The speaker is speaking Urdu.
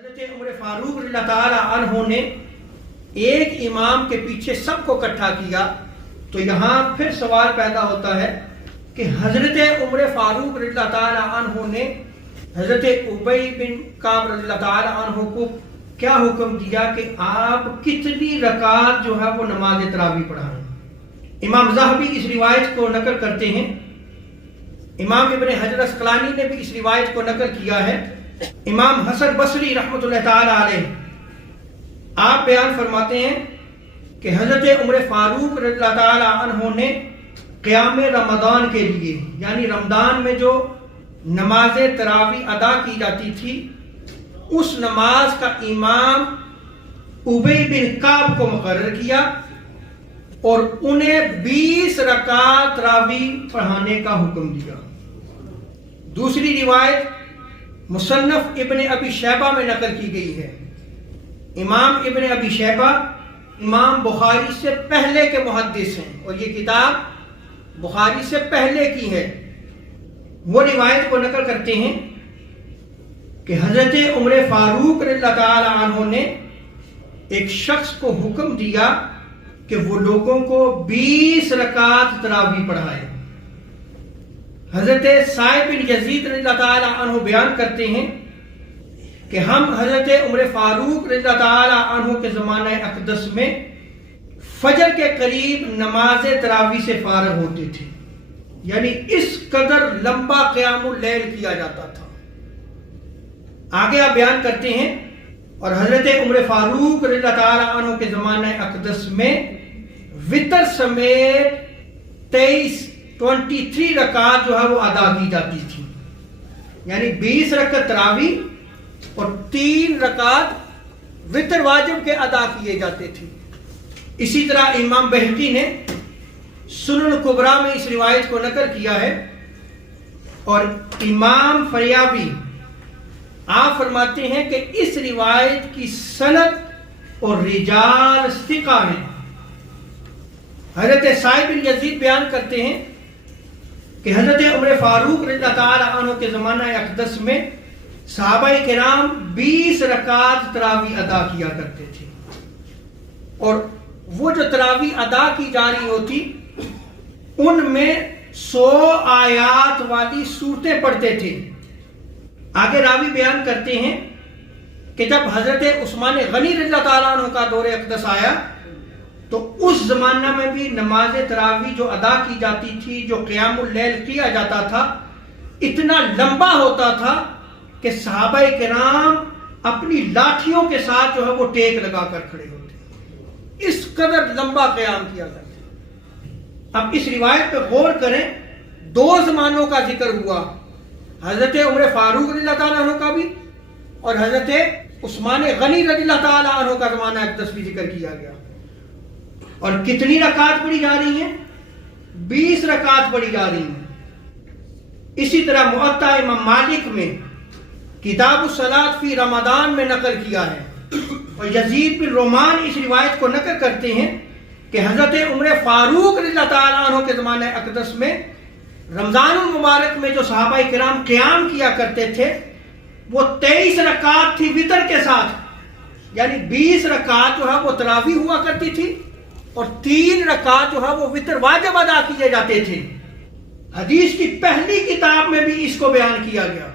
حضرت عمر فاروق رضی اللہ تعالی عنہ نے ایک امام کے پیچھے سب کو اکٹھا کیا، تو یہاں پھر سوال پیدا ہوتا ہے کہ حضرت عمر فاروق رضی اللہ تعالی عنہ نے حضرت ابی بن کعب رضی اللہ تعالی عنہ کو کیا حکم دیا کہ آپ کتنی رکعت جو ہے وہ نماز تراویح پڑھائیں۔ امام ذہبی اس روایت کو نقل کرتے ہیں، امام ابن حجر اسقلانی نے بھی اس روایت کو نقل کیا ہے۔ امام حسن بصری رحمۃ اللہ تعالی علیہ آپ بیان فرماتے ہیں کہ حضرت عمر فاروق رضی اللہ تعالی عنہ نے قیام رمضان کے لیے، یعنی رمضان میں جو نماز تراویح ادا کی جاتی تھی، اس نماز کا امام ابی بن کعب کو مقرر کیا اور انہیں 20 رکعت تراویح پڑھانے کا حکم دیا۔ دوسری روایت مصنف ابن ابی شیبہ میں نقل کی گئی ہے۔ امام ابن ابی شیبہ امام بخاری سے پہلے کے محدث ہیں اور یہ کتاب بخاری سے پہلے کی ہے۔ وہ روایت کو نقل کرتے ہیں کہ حضرت عمر فاروق رضی اللہ تعالی عنہ نے ایک شخص کو حکم دیا کہ وہ لوگوں کو 20 رکعت تراویح پڑھائے۔ حضرت سعید بن یزید رضی اللہ تعالی عنہ بیان کرتے ہیں کہ ہم حضرت عمر فاروق رضی اللہ تعالی عنہ کے زمانہ اقدس میں فجر کے قریب نماز تراویح سے فارغ ہوتے تھے، یعنی اس قدر لمبا قیام اللیل کیا جاتا تھا۔ آگے آپ بیان کرتے ہیں اور حضرت عمر فاروق رضی اللہ تعالی عنہ کے زمانہ اقدس میں وتر سمیت 23 رکعت جو ہے وہ ادا کی جاتی تھی، یعنی 20 رکعت تراویح اور 3 رکعت وتر واجب کے ادا کیے جاتے تھے۔ اسی طرح امام بہقی نے سنن کبریٰ میں اس روایت کو نقل کیا ہے اور امام فریابی آپ فرماتے ہیں کہ اس روایت کی سند اور رجال ثقہ ہیں۔ حضرت سعید بن یزید بیان کرتے ہیں کہ حضرت عمر فاروق رضی اللہ تعالی عنہ کے زمانہ اقدس میں صحابہ کرام 20 رکعت تراویح ادا کیا کرتے تھے، اور وہ جو تراویح ادا کی جا رہی ہوتی ان میں 100 آیات والی سورتیں پڑھتے تھے۔ آگے راوی بیان کرتے ہیں کہ جب حضرت عثمان غنی رضی اللہ تعالیٰ عنہ کا دور اقدس آیا تو اس زمانہ میں بھی نماز تراویح جو ادا کی جاتی تھی، جو قیام اللیل کیا جاتا تھا، اتنا لمبا ہوتا تھا کہ صحابہ کرام اپنی لاٹھیوں کے ساتھ جو ہے وہ ٹیک لگا کر کھڑے ہوتے، اس قدر لمبا قیام کیا کرتے۔ اب اس روایت پہ غور کریں، 2 زمانوں کا ذکر ہوا، حضرت عمر فاروق رضی اللہ تعالیٰ عنہ کا بھی اور حضرت عثمان غنی رضی اللہ تعالیٰ عنہ کا زمانہ اقدس بھی ذکر کیا گیا۔ اور کتنی رکعت پڑھی جا رہی ہیں؟ 20 رکعت پڑھی جا رہی ہیں۔ اسی طرح موطا امام مالک میں کتاب الصلاۃ فی رمضان میں نقل کیا ہے اور یزید بن رومان اس روایت کو نقل کرتے ہیں کہ حضرت عمر فاروق رضی اللہ تعالیٰ عنہ کے زمانہ اقدس میں رمضان المبارک میں جو صحابہ کرام قیام کیا کرتے تھے وہ 23 رکعت تھی وتر کے ساتھ، یعنی 20 رکعت جو ہے وہ تراویح ہوا کرتی تھی اور 3 رکعت جو ہے وہ وتر واجب ادا کیے جاتے تھے۔ حدیث کی پہلی کتاب میں بھی اس کو بیان کیا گیا۔